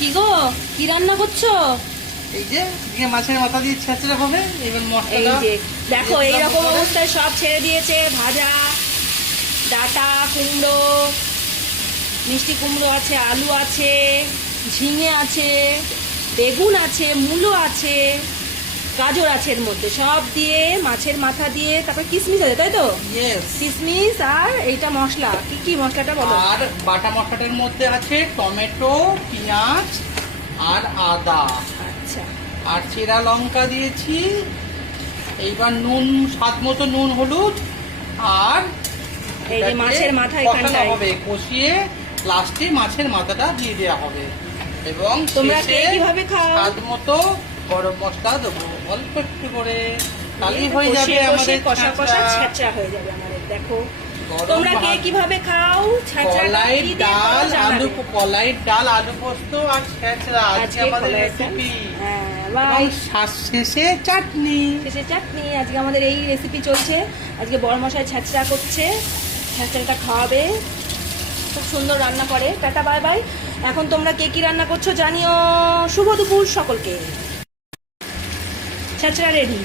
কি গো, কি রান্না করছো? এই যে দিয়ে মাছের মাথা দিয়ে ছেঁচড়া হবে। এবার এই মশলাটা যে দেখো, এইরকম অবস্থায় সব ছেড়ে দিয়েছে। ভাজা, ডাঁটা কুমড়ো, মিষ্টি কুমড়ো আছে, আলু আছে, ঝিঙে আছে, বেগুন আছে, মূলো আছে, গাজর আছে, এর মধ্যে সব দিয়ে মাছের মাথা দিয়ে, তারপর কিশমিশ আছে, তাই তো? ইয়েস। কিশমিশ আর এইটা মশলা, কি কি মশলাটা বলো? আর বাটা মশলাটার মধ্যে আছে টমেটো, পেঁয়াজ আর আদা, আচ্ছা, আর চেরা লঙ্কা দিয়েছি। এইবার নুন, স্বাদ মতো নুন, হলুদ, আর এই যে মাছের মাথা কষানো এখানটায় হবে, কষিয়ে লাস্টে মাছের মাথাটা দিয়ে দেওয়া হবে। এবং তোমরা কে শেষে কিভাবে খাও? স্বাদ মতো গরম মশলা দেবো অল্প একটু করে, তাহলেই এটা হয়ে যাবে কষিয়ে আমাদের কষা কষা ছেঁচড়া। ছেঁচড়া হয়ে যাবে আমাদের। দেখো গরম তোমরা কে ভাত, কিভাবে খাও ছেঁচড়াটা, কলাইয়ের কি দিয়ে ডাল, খাও জানাবে। কলাইয়ের ডাল, আলু পোস্ত আর ছেঁচড়া আজকে আজকে আমাদের কলাইয়ের ডাল। রেসিপি। হ্যাঁ, এবং বাই। শেষে চাটনি। শেষে চাটনি। আজকে আমাদের এই রেসিপি চলছে। আজকে বড়মশাই ছেঁচড়া করছে, ছেঁচড়াটা খাওয়াবে। খুব সুন্দর রান্না করে। Tata, bye bye. এখন তোমরা কে কি রান্না করছো জানিও। শুভ দুপুর সকলকে। ছেঁচড়া রেডি।